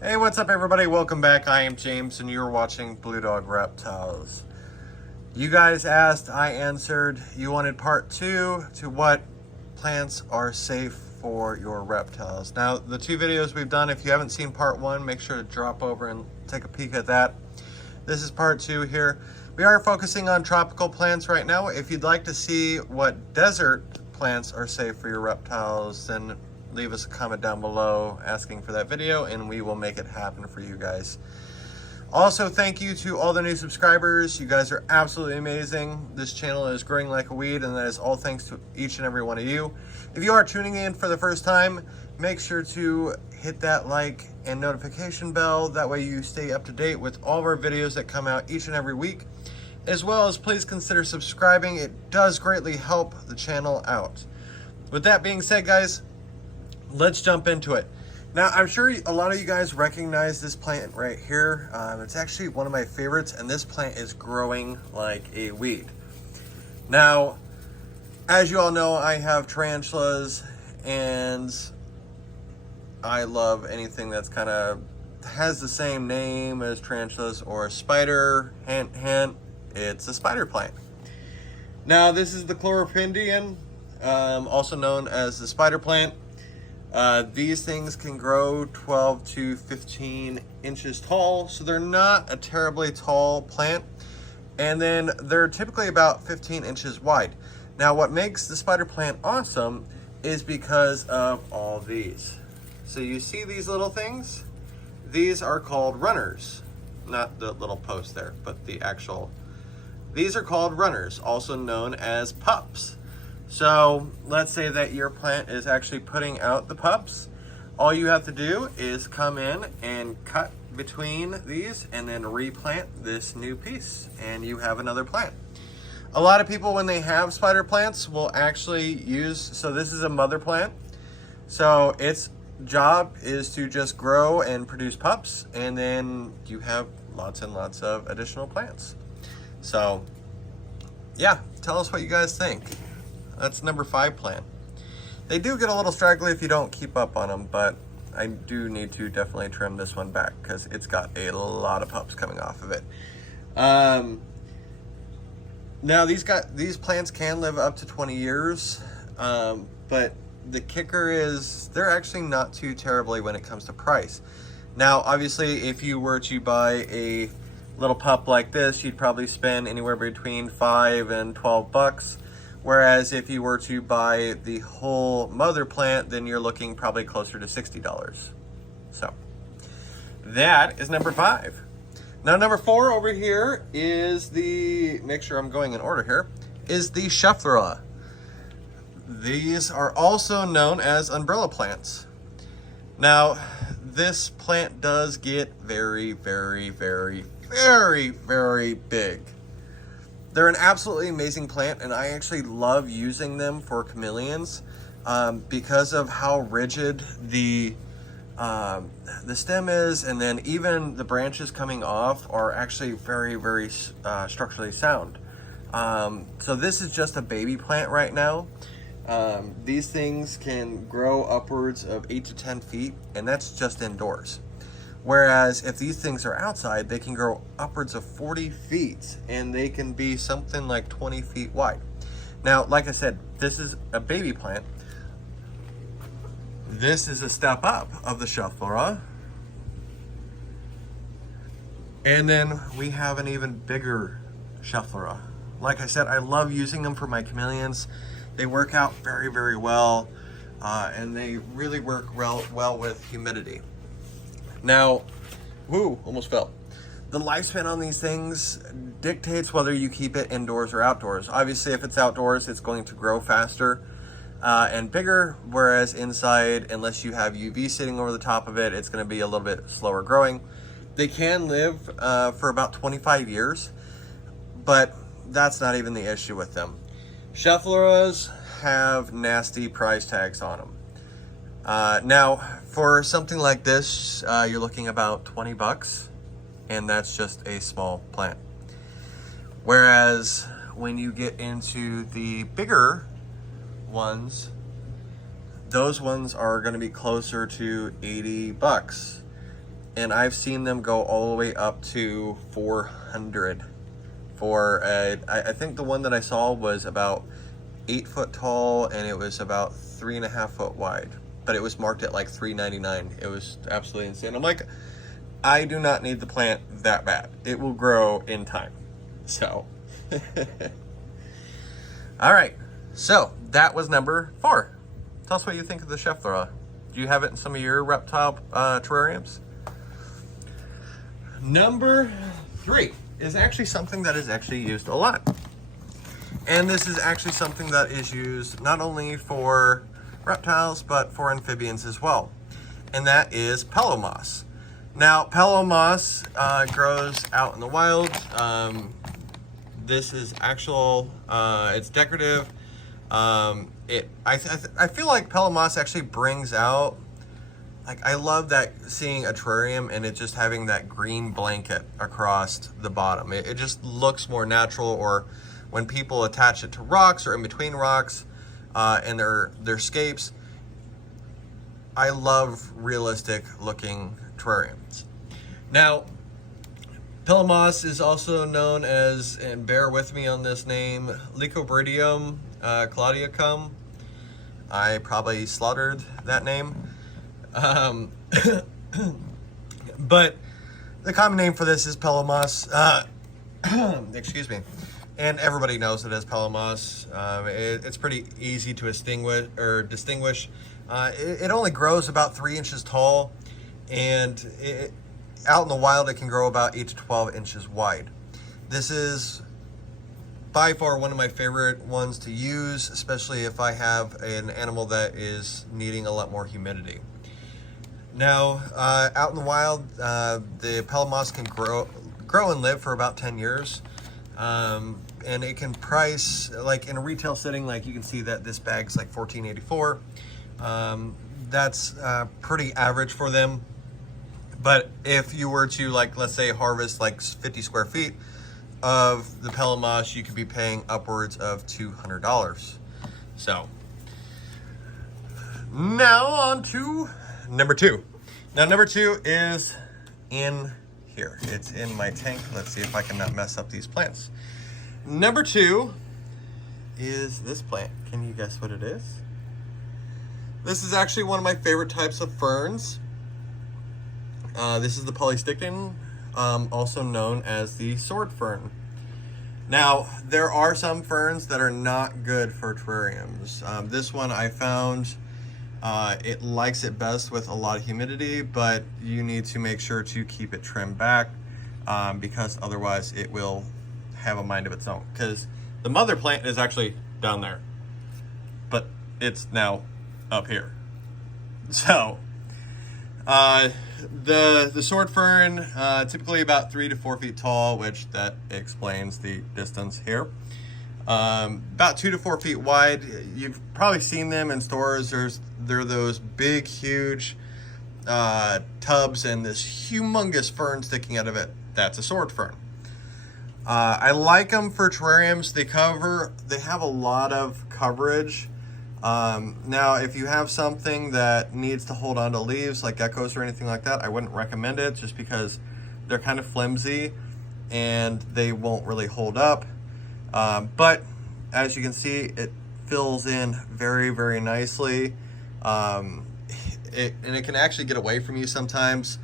Hey, what's up everybody? Welcome back. I am James and you're watching Blue Dog Reptiles. You guys asked, I answered. You wanted part 2 to what plants are safe for your reptiles. Now, the 2 videos we've done, if you haven't seen part 1, make sure to drop over and take a peek at that. This is part 2 here. We are focusing on tropical plants right now. If you'd like to see what desert plants are safe for your reptiles, then leave us a comment down below asking for that video and we will make it happen for you guys. Also, thank you to all the new subscribers. You guys are absolutely amazing. This channel is growing like a weed, and that is all thanks to each and every one of you. If you are tuning in for the first time, make sure to hit that like and notification bell. That way you stay up to date with all of our videos that come out each and every week. As well as please consider subscribing. It does greatly help the channel out. With that being said, guys, let's jump into it. Now, I'm sure a lot of you guys recognize this plant right here. It's actually one of my favorites, and this plant is growing like a weed. Now, as you all know, I have tarantulas, and I love anything that's kind of has the same name as tarantulas or a spider. Hint, hint, it's a spider plant. Now, this is the Chloropindian, also known as the spider plant. These things can grow 12 to 15 inches tall, so they're not a terribly tall plant, and then they're typically about 15 inches wide. Now, what makes the spider plant awesome is because of all these. So you see these little things? These are called runners. Not the little post there, but the actual. These are called runners, also known as pups. So let's say that your plant is actually putting out the pups. All you have to do is come in and cut between these and then replant this new piece and you have another plant. A lot of people, when they have spider plants, will actually use, so this is a mother plant. So its job is to just grow and produce pups, and then you have lots and lots of additional plants. So yeah, tell us what you guys think. That's number 5 plant. They do get a little straggly if you don't keep up on them, but I do need to definitely trim this one back because it's got a lot of pups coming off of it. Now these plants can live up to 20 years, but the kicker is they're actually not too terribly when it comes to price. Now, obviously, if you were to buy a little pup like this, you'd probably spend anywhere between $5 and $12. Whereas if you were to buy the whole mother plant, then you're looking probably closer to $60. So that is number 5. Now, number 4 over here is the, make sure I'm going in order here, is the Shephera. These are also known as umbrella plants. Now, this plant does get very, very, very, very, very big. They're an absolutely amazing plant, and I actually love using them for chameleons because of how rigid the stem is, and then even the branches coming off are actually very, very structurally sound. So this is just a baby plant right now. These things can grow upwards of 8 to 10 feet, and that's just indoors. Whereas if these things are outside, they can grow upwards of 40 feet and they can be something like 20 feet wide. Now, like I said, this is a baby plant. This is a step up of the Shephera. And then we have an even bigger Shephera. Like I said, I love using them for my chameleons. They work out very, very well, and they really work well with humidity. Now, whoo, almost fell. The lifespan on these things dictates whether you keep it indoors or outdoors. Obviously, if it's outdoors, it's going to grow faster and bigger, whereas inside, unless you have UV sitting over the top of it, it's going to be a little bit slower growing. They can live for about 25 years, but that's not even the issue with them. Shepheras have nasty price tags on them. Now, for something like this, you're looking about $20, and that's just a small plant. Whereas when you get into the bigger ones, those ones are going to be closer to $80. and I've seen them go all the way up to 400 for I think the one that I saw was about 8 foot tall, and it was about 3.5 foot wide, but it was marked at like $3.99. It was absolutely insane. I'm like, I do not need the plant that bad. It will grow in time. So all right, so that was number 4. Tell us what you think of the Shephera. Do you have it in some of your reptile terrariums? Number 3 is actually something that is actually used a lot. And this is actually something that is used not only for reptiles, but for amphibians as well. And that is Pelomas. Now, Pelomas grows out in the wild. This is actual, it's decorative. I feel like Pelomas actually brings out, like, I love that seeing a terrarium and it just having that green blanket across the bottom. It just looks more natural, or when people attach it to rocks or in between rocks and their scapes. I love realistic looking terrariums. Now, Pelomas is also known as, and bear with me on this name, Lycobrydium claudiacum. I probably slaughtered that name. But the common name for this is Pelomas. Excuse me. And everybody knows it as Pelomas. It's pretty easy to distinguish. It only grows about 3 inches tall, and out in the wild it can grow about 8 to 12 inches wide. This is by far one of my favorite ones to use, especially if I have an animal that is needing a lot more humidity. Now, out in the wild, the Pelomas can grow and live for about 10 years. And it can price, like in a retail setting, like you can see that this bag's like $14.84. That's pretty average for them. But if you were to, like, let's say harvest like 50 square feet of the Pelomas, you could be paying upwards of $200. So now on to number 2. Now number 2 is in here. It's in my tank. Let's see if I can not mess up these plants. Number 2 is this plant. Can you guess what it is? This is actually one of my favorite types of ferns. This is the Polysticton, also known as the sword fern. Now, there are some ferns that are not good for terrariums. This one I found, it likes it best with a lot of humidity, but you need to make sure to keep it trimmed back because otherwise it will have a mind of its own. Because the mother plant is actually down there, but it's now up here. So, the sword fern, typically about 3 to 4 feet tall, which that explains the distance here. About 2 to 4 feet wide. You've probably seen them in stores. They're those big, huge tubs and this humongous fern sticking out of it. That's a sword fern. I like them for terrariums. They have a lot of coverage. Now, if you have something that needs to hold on to leaves like geckos or anything like that, I wouldn't recommend it, just because they're kind of flimsy and they won't really hold up. But as you can see, it fills in very, very nicely. And it can actually get away from you sometimes.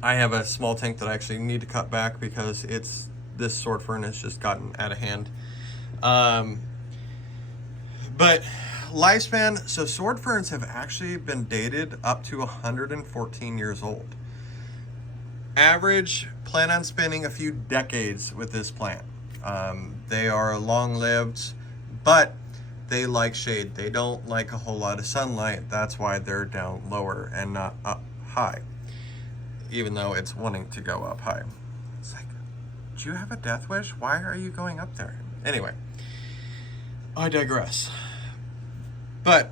I have a small tank that I actually need to cut back because this sword fern has just gotten out of hand. But lifespan, so sword ferns have actually been dated up to 114 years old. Average, plan on spending a few decades with this plant. They are long-lived, but they like shade. They don't like a whole lot of sunlight. That's why they're down lower and not up high, even though it's wanting to go up high. It's like, do you have a death wish? Why are you going up there? Anyway, I digress. But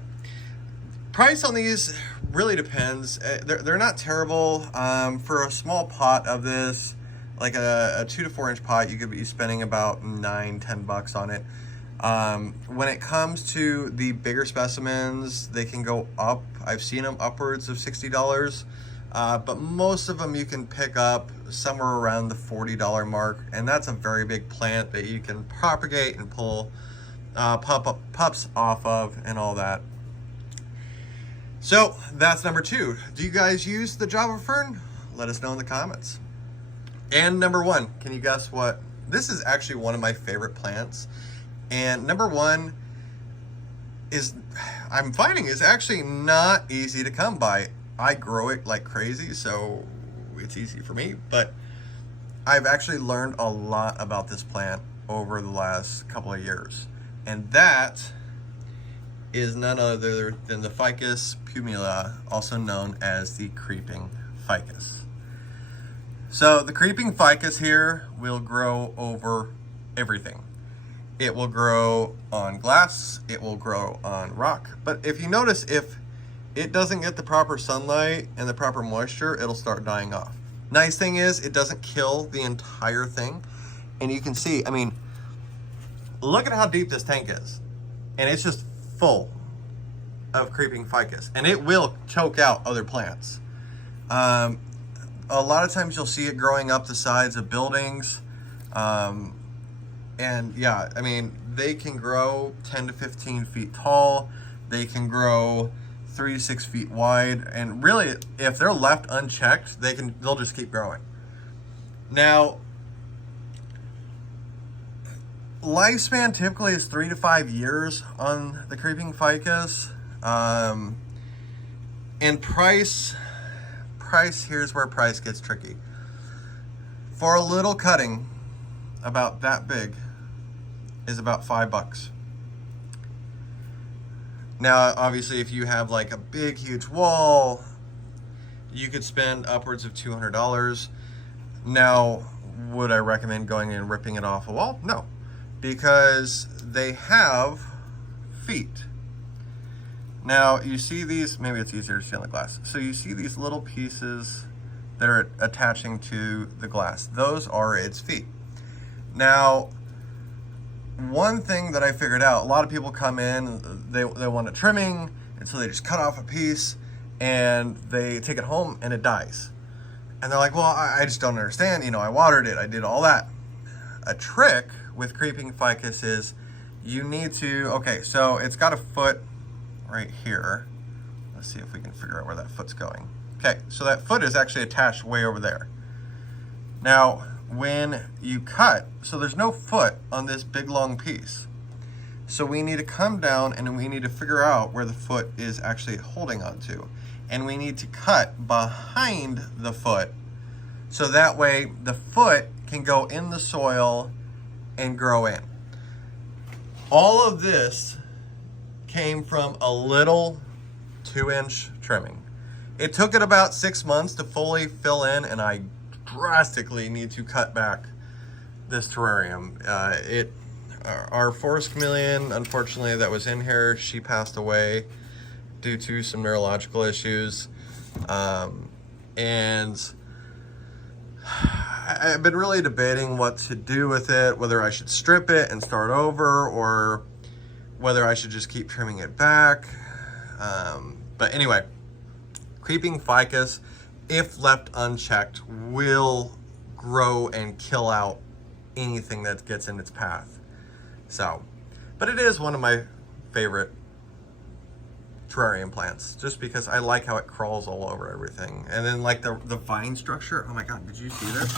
price on these really depends. They're not terrible. For a small pot of this, like a 2 to 4 inch pot, you could be spending about $9-10 on it. When it comes to the bigger specimens, they can go up. I've seen them upwards of $60. but most of them you can pick up somewhere around the $40 mark, and that's a very big plant that you can propagate and pull pups off of and all that. So that's number 2. Do you guys use the Java Fern? Let us know in the comments. And number 1, can you guess what? This is actually one of my favorite plants. And number 1 is, I'm finding, is actually not easy to come by. I grow it like crazy, so it's easy for me, but I've actually learned a lot about this plant over the last couple of years. And that is none other than the Ficus pumila, also known as the creeping ficus. So the creeping ficus here will grow over everything. It will grow on glass, it will grow on rock. But if you notice, if it doesn't get the proper sunlight and the proper moisture, it'll start dying off. Nice thing is, it doesn't kill the entire thing. And you can see, I mean, look at how deep this tank is. And it's just full of creeping ficus. And it will choke out other plants. A lot of times you'll see it growing up the sides of buildings. And yeah, I mean, they can grow 10 to 15 feet tall. They can grow 3 to 6 feet wide. And really, if they're left unchecked, they'll just keep growing. Now, lifespan typically is 3 to 5 years on the creeping ficus. And price, here's where price gets tricky. For a little cutting about that big is about $5. Now, obviously, if you have like a big, huge wall, you could spend upwards of $200. Now, would I recommend going and ripping it off a wall? No, because they have feet. Now, you see these, maybe it's easier to see on the glass. So you see these little pieces that are attaching to the glass. Those are its feet. Now, one thing that I figured out, a lot of people come in, they want a trimming, and so they just cut off a piece and they take it home and it dies. And they're like, well, I just don't understand. You know, I watered it, I did all that. A trick with creeping ficus is you need to, okay, so it's got a foot right here. Let's see if we can figure out where that foot's going. Okay, so that foot is actually attached way over there. Now, when you cut, so there's no foot on this big long piece. So we need to come down and we need to figure out where the foot is actually holding onto. And we need to cut behind the foot so that way the foot can go in the soil and grow in. All of this came from a little 2-inch trimming. It took it about 6 months to fully fill in, and I drastically need to cut back this terrarium. Our forest chameleon, unfortunately, that was in here, she passed away due to some neurological issues. And I've been really debating what to do with it, whether I should strip it and start over, or whether I should just keep trimming it back. But anyway, creeping ficus, if left unchecked, will grow and kill out anything that gets in its path. So, but it is one of my favorite terrarium plants, just because I like how it crawls all over everything. And then like the vine structure, oh my God, did you see this?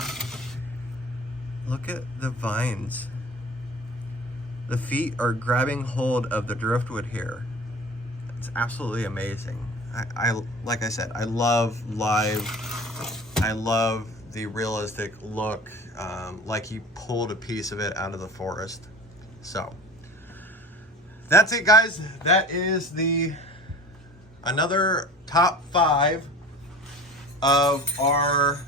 Look at the vines. The feet are grabbing hold of the driftwood here. It's absolutely amazing. I like I said, I love live. I love the realistic look, like he pulled a piece of it out of the forest. So that's it, guys. That is another top 5 of our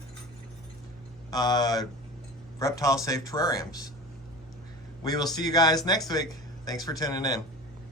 reptile safe terrariums. We will see you guys next week. Thanks for tuning in.